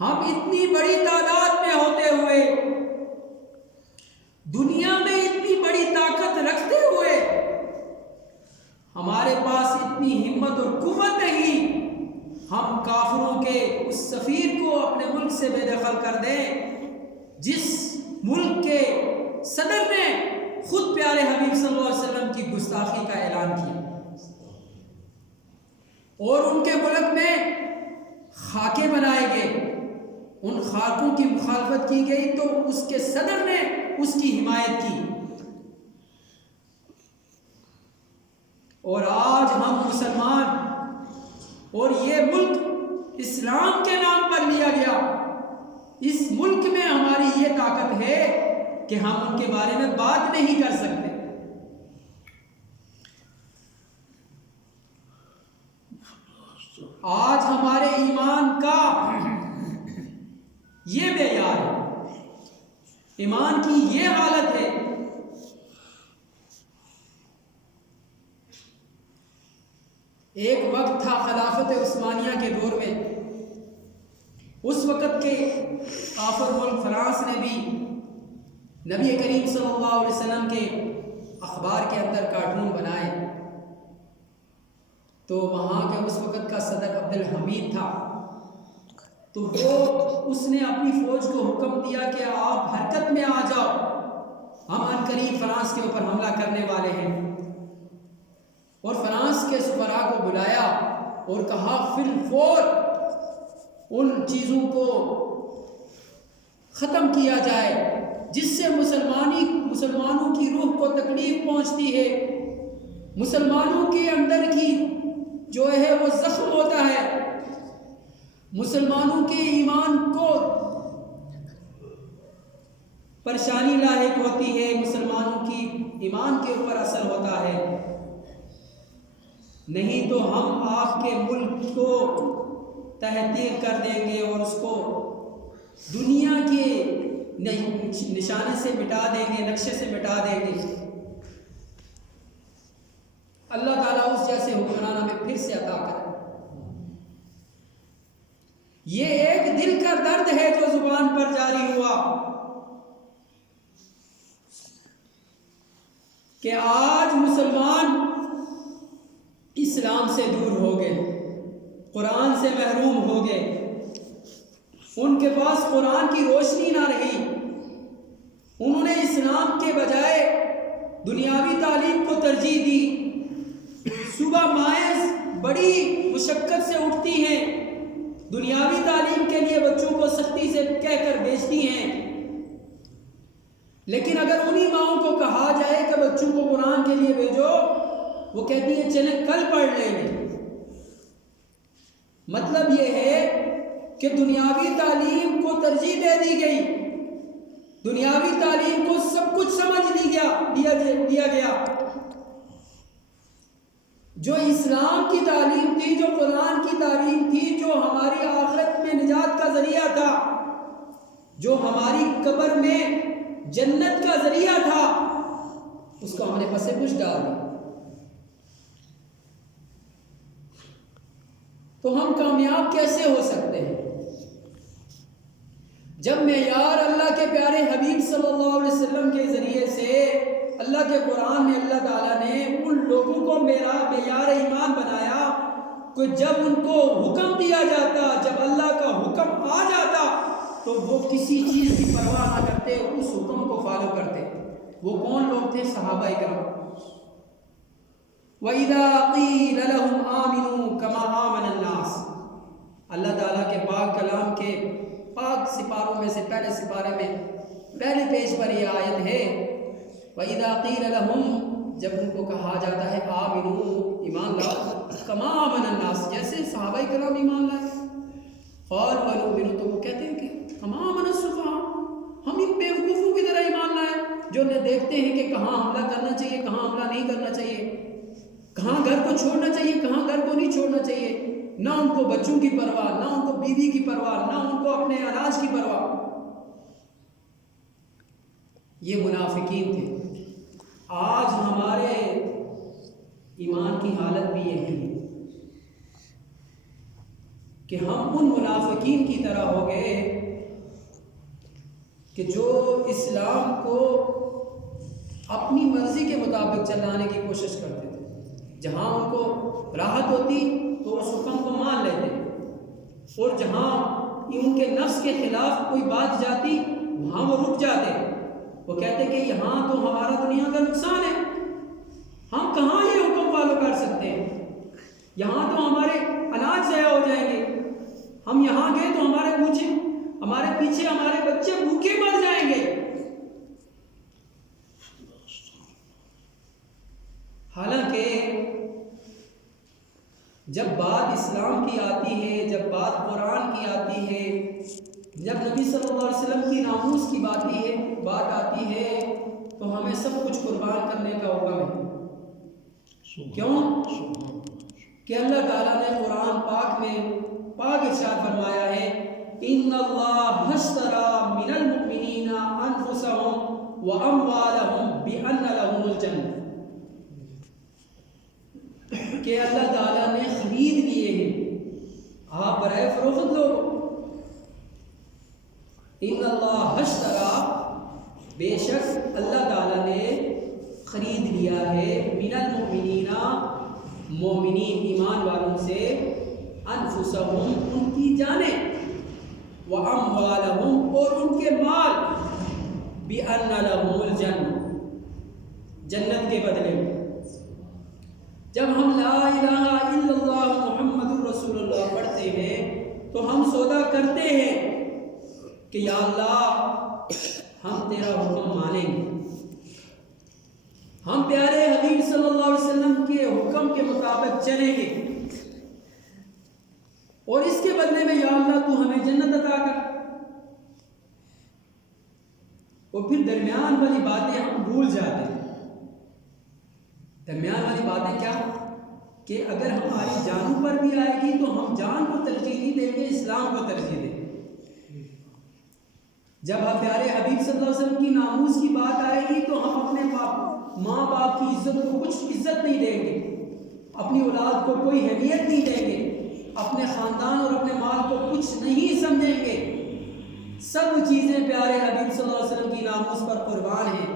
ہم اتنی بڑی تعداد میں ہوتے ہوئے، دنیا میں اتنی بڑی طاقت رکھتے ہوئے، ہمارے پاس اتنی ہمت اور قوت نہیں، ہم کافروں کے اس سفیر کو اپنے ملک سے بے دخل کر دیں جس ملک کے صدر نے خود پیارے حبیب صلی اللہ علیہ وسلم کی گستاخی کا اعلان کیا، اور ان کے ملک میں خاکے بنائے گئے، ان خاکوں کی مخالفت کی گئی تو اس کے صدر نے اس کی حمایت کی، اور آج ہم مسلمان، اور یہ ملک اسلام کے نام پر لیا گیا، اس ملک میں ہماری یہ طاقت ہے کہ ہم ان کے بارے میں بات نہیں کر سکتے۔ آج ہمارے ایمان کا یہ معیار ہے، ایمان کی یہ حالت ہے۔ ایک وقت تھا خلافت عثمانیہ کے دور میں، اس وقت کے کافر ملک فرانس نے بھی نبی کریم صلی اللہ علیہ وسلم کے اخبار کے اندر کارٹون بنائے، تو وہاں کے اس وقت کا صدر عبدالحمید تھا، تو وہ اس نے اپنی فوج کو حکم دیا کہ آپ حرکت میں آ جاؤ، ہم عنقریب فرانس کے اوپر حملہ کرنے والے ہیں، اور فرانس کے سفراء کو بلایا اور کہا فی الفور ان چیزوں کو ختم کیا جائے جس سے مسلمانوں کی روح کو تکلیف پہنچتی ہے، مسلمانوں کے اندر کی جو ہے وہ زخم ہوتا ہے، مسلمانوں کے ایمان کو پریشانی لاحق ہوتی ہے، مسلمانوں کی ایمان کے اوپر اثر ہوتا ہے، نہیں تو ہم آپ کے ملک کو تحقیر کر دیں گے اور اس کو دنیا کے نشانے سے مٹا دیں گے، نقشے سے مٹا دیں گے۔ اللہ تعالیٰ اس جیسے حکمران ہمیں پھر سے عطا کرے۔ یہ ایک دل کا درد ہے جو زبان پر جاری ہوا کہ آج مسلمان اسلام سے دور ہو گئے، قرآن سے محروم ہو گئے، ان کے پاس قرآن کی روشنی نہ رہی، انہوں نے اسلام کے بجائے دنیاوی تعلیم کو ترجیح دی، صبح مائیں بڑی مشقت سے اٹھتی ہیں، دنیاوی تعلیم کے لیے بچوں کو سختی سے کہہ کر بھیجتی ہیں، لیکن اگر انہی ماؤں کو کہا جائے کہ بچوں کو قرآن کے لیے بھیجو، وہ کہتی ہیں چلیں کل پڑھ لیں گے۔ مطلب یہ ہے کہ دنیاوی تعلیم کو ترجیح دے دی گئی، دنیاوی تعلیم کو سب کچھ سمجھ لیا گیا، جو اسلام کی تعلیم تھی، جو قرآن کی تعلیم تھی، جو ہماری آخرت میں نجات کا ذریعہ تھا، جو ہماری قبر میں جنت کا ذریعہ تھا، اس کو ہم نے پس پش ڈال دیا۔ تو ہم کامیاب کیسے ہو سکتے ہیں جب معیار اللہ کے پیارے حبیب صلی اللہ علیہ وسلم کے ذریعے سے اللہ کے قرآن میں اللہ تعالیٰ نے ان لوگوں کو معیار ایمان بنایا کہ جب ان کو حکم دیا جاتا، جب اللہ کا حکم آ جاتا تو وہ کسی چیز کی پرواہ نہ کرتے، اس حکم کو فالو کرتے۔ وہ کون لوگ تھے؟ صحابہ کرام۔ وَإِذَا قِيلَ لَهُمْ آمِنُوا كَمَا آمَنَ النَّاسِ، اللہ تعالیٰ کے پاک کلام کے پاک سپاروں میں سے پہلے سپارے میں پہلے پیج پر یہ آیت ہے، وَإِذَا قِيلَ لَهُمْ، جب ان کو کہا جاتا ہے آمنوا، ایمان لاؤ، كَمَا آمَنَ النَّاسِ، جیسے صحابہ کرام ایمان لائے، قَالُوا وَنُؤْمِنُ، تو وہ کہتے ہیں کہ كَمَا آمَنَ السُّفَهَاءُ، ہم ان بیوقوفوں کی طرح ایمان لائے جو دیکھتے ہیں کہ کہاں حملہ کرنا چاہیے، کہاں حملہ نہیں کرنا چاہیے، کہاں گھر کو چھوڑنا چاہیے، کہاں گھر کو نہیں چھوڑنا چاہیے، نہ ان کو بچوں کی پرواہ، نہ ان کو بیوی کی پرواہ، نہ ان کو اپنے اناج کی پرواہ۔ یہ منافقین تھے۔ آج ہمارے ایمان کی حالت بھی یہی ہے۔ کہ ہم ان منافقین کی طرح ہو گئے کہ جو اسلام کو اپنی مرضی کے مطابق چلانے کی کوشش کرتے تھے. جہاں ان کو راحت ہوتی تو اس حکم کو مان لیتے، اور جہاں ان کے نفس کے خلاف کوئی بات جاتی وہاں وہ رک جاتے. وہ کہتے کہ یہاں تو ہمارا دنیا کا نقصان ہے، ہم کہاں یہ حکم فالو کر سکتے ہیں، یہاں تو ہمارے اناج ضائع ہو جائیں گے، ہم یہاں گئے تو ہمارے پیچھے ہمارے بچے بھوکے مر جائیں گے. حالانکہ جب بات اسلام کی آتی ہے، جب بات قرآن کی آتی ہے، جب نبی صلی اللہ علیہ وسلم کی ناموس کی بات آتی ہے تو ہمیں سب کچھ قربان کرنے کا حکم ہے. کیوں کہ اللہ تعالیٰ نے قرآن پاک میں پاک ارشاد فرمایا ہے ان اللہ اشتری من المؤمنین انفسهم واموالهم بان لهم الجنہ، کہ اللہ تعالیٰ نے خرید لیے ہیں، آپ برائے فروخت لوگ. ان اللہ اشتری، بے شک اللہ تعالیٰ نے خرید لیا ہے، من المؤمنین، مومنین ایمان والوں سے، انفسهم ان کی جانیں، واموالهم اور ان کے مال، بان لهم الجنہ جنت کے بدلے میں. جب ہم لا الہ الا اللہ محمد رسول اللہ پڑھتے ہیں تو ہم سودا کرتے ہیں کہ یا اللہ ہم تیرا حکم مانیں گے، ہم پیارے حبیب صلی اللہ علیہ وسلم کے حکم کے مطابق چلیں گے، اور اس کے بدلے میں یا اللہ تو ہمیں جنت عطا کر. اور پھر درمیان والی باتیں ہم بھول جاتے ہیں. درمیان والی باتیں کیا کہ اگر ہماری جانوں پر بھی آئے گی تو ہم جان کو ترجیح نہیں دیں گے، اسلام کو ترجیح دیں گے. جب پیارے حبیب صلی اللہ علیہ وسلم کی ناموس کی بات آئے گی تو ہم اپنے ماں باپ کی عزت کو کچھ عزت نہیں دیں گے، اپنی اولاد کو کوئی اہمیت نہیں دیں گے، اپنے خاندان اور اپنے مال کو کچھ نہیں سمجھیں گے. سب چیزیں پیارے حبیب صلی اللہ علیہ وسلم کی ناموس پر قربان ہیں.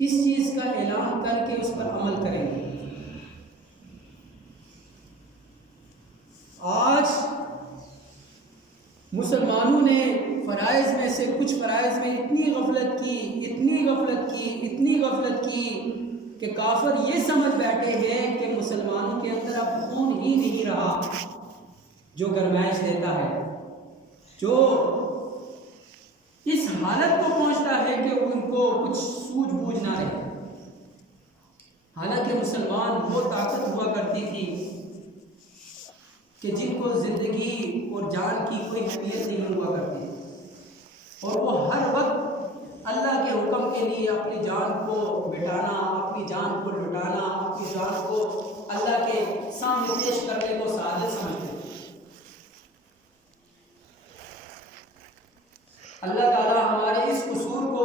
اس چیز کا اعلان کر کے اس پر عمل کریں گے. آج مسلمانوں نے فرائض میں سے کچھ فرائض میں اتنی غفلت کی کہ کافر یہ سمجھ بیٹھے ہیں کہ مسلمانوں کے اندر اب خون ہی نہیں رہا جو گرمائش دیتا ہے، جو اس حالت کو پہنچتا ہے کہ ان کو کچھ سوجھ بوجھ نہ رہے. حالانکہ مسلمان وہ طاقت ہوا کرتی تھی کہ جن کو زندگی اور جان کی کوئی اہمیت نہیں ہوا کرتی، اور وہ ہر وقت اللہ کے حکم کے لیے اپنی جان کو مٹانا، اپنی جان کو لٹانا، اپنی جان کو اللہ کے سامنے پیش کرنے کو سعادت سمجھتے. اللہ تعالیٰ ہمارے اس قصور کو،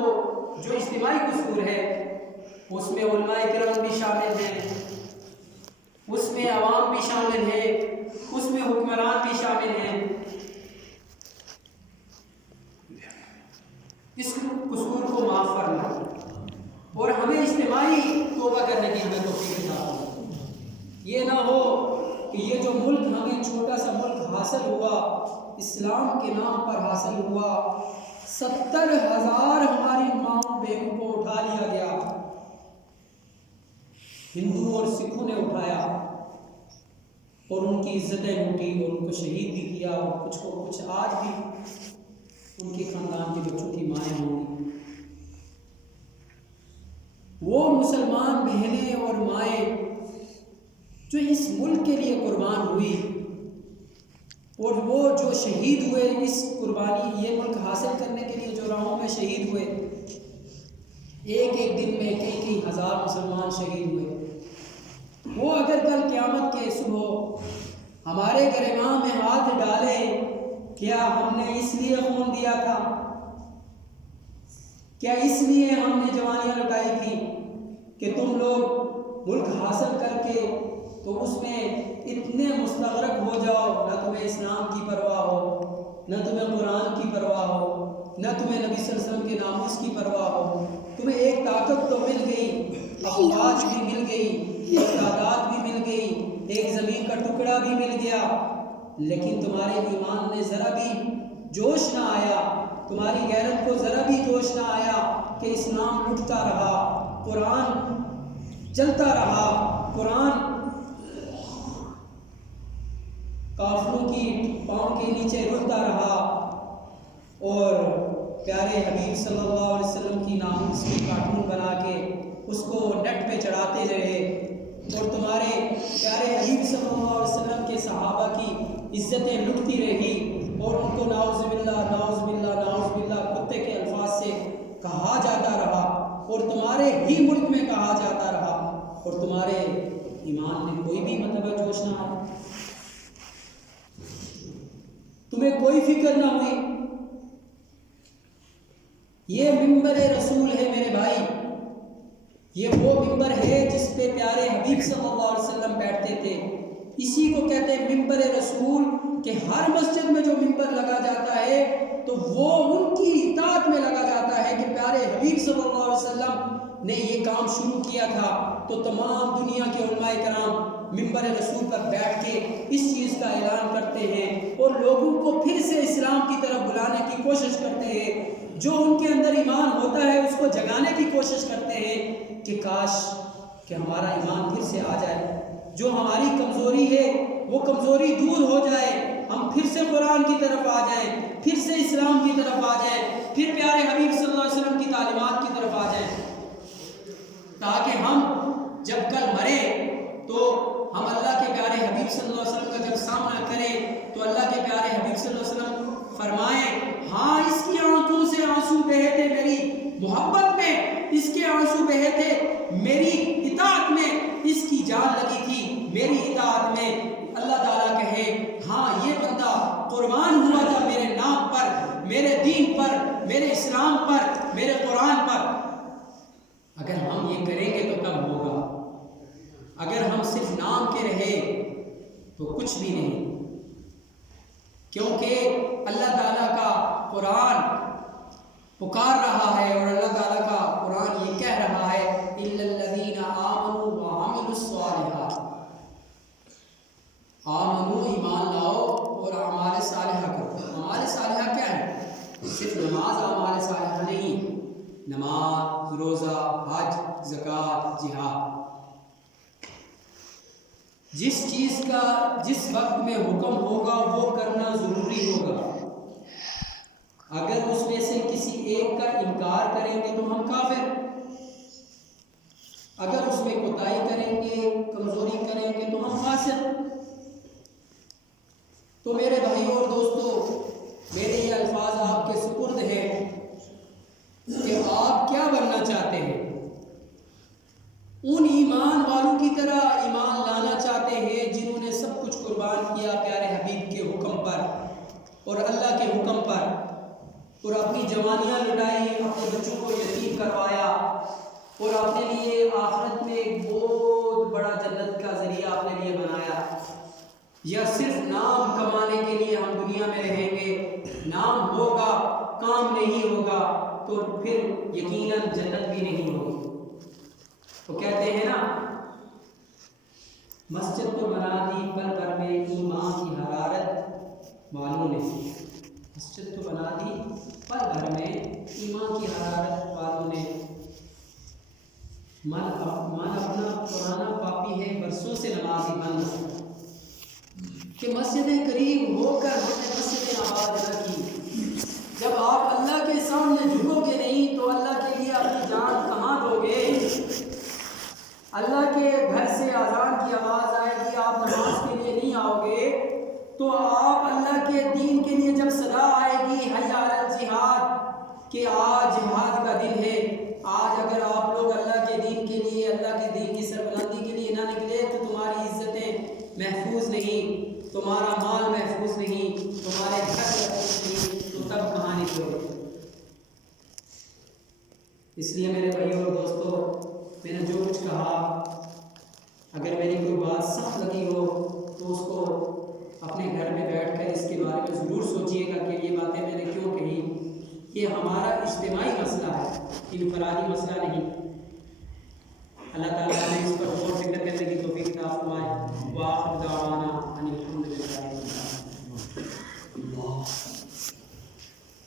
جو اجتماعی قصور ہے، اس میں علماء کرام بھی شامل ہیں، اس میں عوام بھی شامل ہیں، اس میں حکمران بھی شامل ہیں، اس قصور کو معاف کرنا اور ہمیں اجتماعی توبہ کرنے کی ہمیں توفیق عطا ہو. یہ نہ ہو کہ یہ جو ملک ہمیں چھوٹا سا ملک حاصل ہوا، اسلام کے نام پر حاصل ہوا، 70,000 ہماری ماں بہنوں کو اٹھا لیا گیا، ہندو اور سکھوں نے اٹھایا اور ان کی عزتیں لوٹی اور ان کو شہید بھی کیا، اور کچھ آج بھی ان کے خاندان کے بچوں کی مائیں ہوں گی. وہ مسلمان بہنیں اور مائیں جو اس ملک کے لیے قربان ہوئی اور وہ جو شہید ہوئے اس قربانی، یہ ملک حاصل کرنے کے لیے جو راہوں میں شہید ہوئے، ایک دن میں کئی ہزار مسلمان شہید ہوئے، وہ اگر کل قیامت کے صبح ہمارے گریباں میں ہاتھ ڈالیں، کیا ہم نے اس لیے خون دیا تھا؟ کیا اس لیے ہم نے جوانیاں لٹائی تھی کہ تم لوگ ملک حاصل کر کے تو اس میں اتنے مستغرق ہو جاؤ، نہ تمہیں اسلام کی پرواہ ہو، نہ تمہیں قرآن کی پرواہ ہو، نہ تمہیں نبی صلی اللہ علیہ وسلم کے ناموس کی پرواہ ہو، تمہیں ایک طاقت تو مل گئی، افواج بھی مل گئی، ایک تعداد بھی مل گئی، ایک زمین کا ٹکڑا بھی مل گیا، لیکن تمہارے ایمان میں ذرا بھی جوش نہ آیا، تمہاری غیرت کو ذرا بھی جوش نہ آیا کہ اسلام لٹتا رہا، قرآن چلتا رہا، قرآن کافروں کی پاؤں کے نیچے رکتا رہا، اور پیارے حبیب صلی اللہ علیہ وسلم کی ناموس کی کارٹون بنا کے اس کو نیٹ پہ چڑھاتے رہے، اور تمہارے پیارے حبیب صلی اللہ علیہ وسلم کے صحابہ کی عزتیں لٹتی رہی، اور ان کو نعوذ باللہ نعوذ باللہ نعوذ باللہ کتے کے الفاظ سے کہا جاتا رہا، اور تمہارے ہی ملک میں کہا جاتا رہا، اور تمہارے ایمان میں کوئی بھی مطلب جوش نہ آیا، تمہیں کوئی فکر نہ ہوئی۔ یہ ممبر رسول ہے میرے بھائی، یہ وہ ممبر ہے جس پہ پیارے حبیب صلی اللہ علیہ وسلم بیٹھتے تھے، اسی کو کہتے ہیں ممبر رسول، کہ ہر مسجد میں جو ممبر لگا جاتا ہے تو وہ ان کی اطاعت میں لگا جاتا ہے کہ پیارے حبیب صلی اللہ علیہ وسلم نے یہ کام شروع کیا تھا، تو تمام دنیا کے علماء کرام ممبر رسول پر بیٹھ کے اس چیز کا اعلان کرتے ہیں، اور لوگوں کو پھر سے اسلام کی طرف بلانے کی کوشش کرتے ہیں، جو ان کے اندر ایمان ہوتا ہے اس کو جگانے کی کوشش کرتے ہیں کہ کاش کہ ہمارا ایمان پھر سے آ جائے، جو ہماری کمزوری ہے وہ کمزوری دور ہو جائے، ہم پھر سے قرآن کی طرف آ جائیں، پھر سے اسلام کی طرف آ جائیں، پھر پیارے حبیب صلی اللہ علیہ وسلم کی تعلیمات کی طرف آ جائیں، تاکہ ہم جب کل مرے تو ہم اللہ کے پیارے حبیب صلی اللہ علیہ وسلم کا جب سامنا کریں تو اللہ کے پیارے حبیب صلی اللہ علیہ وسلم فرمائیں، ہاں اس کی آنکھوں سے آنسو بہے تھے میری محبت میں، اس کے آنسو بہے تھے میری اطاعت میں، اس کی جان لگی تھی میری اطاعت میں، اللہ تعالیٰ کہے ہاں یہ بندہ قربان ہوا تھا میرے نام پر، میرے دین پر، میرے اسلام پر، میرے قرآن پر۔ اگر ہم یہ کریں گے تو کب ہوگا؟ اگر ہم صرف نام کے رہے تو کچھ بھی نہیں، کیونکہ اللہ تعالیٰ کا قرآن پکار رہا ہے، اور اللہ تعالیٰ کا قرآن یہ کہہ رہا ہے اِلَّا الَّذِينَ آمَنُوا وَعَمِلُوا الصَّالِحَاتِ، آمنو ایمان لاؤ اور اعمال صالحہ کرو۔ اعمال صالحہ کیا ہے؟ صرف نماز اعمال صالحہ نہیں، نماز، روزہ، حج، زکوٰۃ، جہاد، جس چیز کا جس وقت میں حکم ہوگا وہ کرنا ضروری ہوگا، اگر اس میں سے کسی ایک کا انکار کریں گے تو ہم کافر، اگر اس میں کوتاہی کریں گے، کمزوری کریں گے تو ہم فاسق۔ تو میرے بھائیوں اور دوستو، میرے یہ الفاظ آپ کے سپرد ہیں کہ آپ کیا بننا چاہتے ہیں؟ ان ایمان والوں کی طرح ایمان لانا چاہتے ہیں جنہوں نے سب کچھ قربان کیا پیارے حبیب کے حکم پر اور اللہ کے حکم پر، اور اپنی جوانیاں لٹائی، اپنے بچوں کو یتیم کروایا، اور اپنے لیے آخرت میں ایک بہت بڑا جنت کا ذریعہ اپنے لیے بنایا۔ یا صرف نام کمانے کے لیے ہم دنیا میں رہیں گے، نام ہوگا کام نہیں ہوگا تو پھر یقیناً جنت بھی نہیں ہوگی۔ تو کہتے ہیں نا، مسجد تو بنا دی پل بھر میں ایمان کی حرارت والوں نے، مسجد تو بنا دی پل بھر میں ایمان کی حرارت والوں نے، من اپنا پرانا پاپی ہے برسوں سے نمازی بند، کہ مسجدیں قریب ہو کر ہم نے مسجدیں آباد نہ کی۔ جب آپ اللہ کے سامنے جھکو گے نہیں تو اللہ کے لیے اپنی جان کہاں دو گے؟ اللہ کے گھر سے اذان کی آواز آئے گی، آپ نماز کے لیے نہیں آؤ گے، تو آپ اللہ کے دین کے لیے جب صدا آئے گی حی علی الجہاد کہ آج جہاد کا دن ہے، آج اگر آپ لوگ اللہ کے دین کے لیے، اللہ کے دین کی سربلندی کے لیے نہ نکلے تو تمہاری عزتیں محفوظ نہیں، تمہارا مال محفوظ نہیں، تمہارے گھر محفوظ نہیں، تو تب کہاں نکلو گے؟ اس لیے میرے بھائیوں اور دوستو، میں نے جو کچھ کہا، اگر میری کوئی بات سخت لگی ہو تو تو اس کو اپنے گھر میں بیٹھ کر اس کے بارے میں ضرور سوچیے گا کہ یہ باتیں میں نے کیوں کہی. یہ ہمارا اجتماعی مسئلہ ہے، انفرادی مسئلہ نہیں. اللہ تعالیٰ